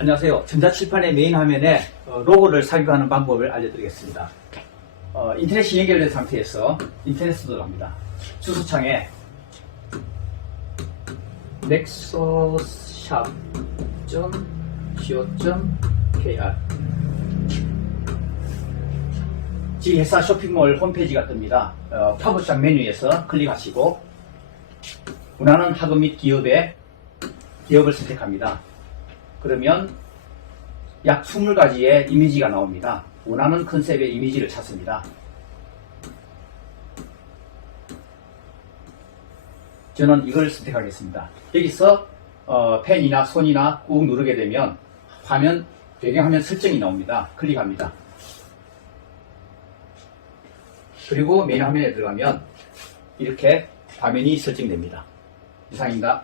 안녕하세요. 전자칠판의 메인 화면에 어, 로고를 삽입하는 방법을 알려드리겠습니다. 어, 인터넷이 연결된 상태에서 인터넷 스도록 합니다. 주소창에 nexoshop.co.kr 지 회사 쇼핑몰 홈페이지가 뜹니다. 어, 팝업창 메뉴에서 클릭하시고 원하는 학업 및 기업의 기업을 선택합니다. 그러면 약 20가지의 이미지가 나옵니다. 원하는 컨셉의 이미지를 찾습니다. 저는 이걸 선택하겠습니다. 여기서 어, 펜이나 손이나 꾹 누르게 되면 화면 배경화면 설정이 나옵니다. 클릭합니다. 그리고 메인 화면에 들어가면 이렇게 화면이 설정됩니다. 이상입니다.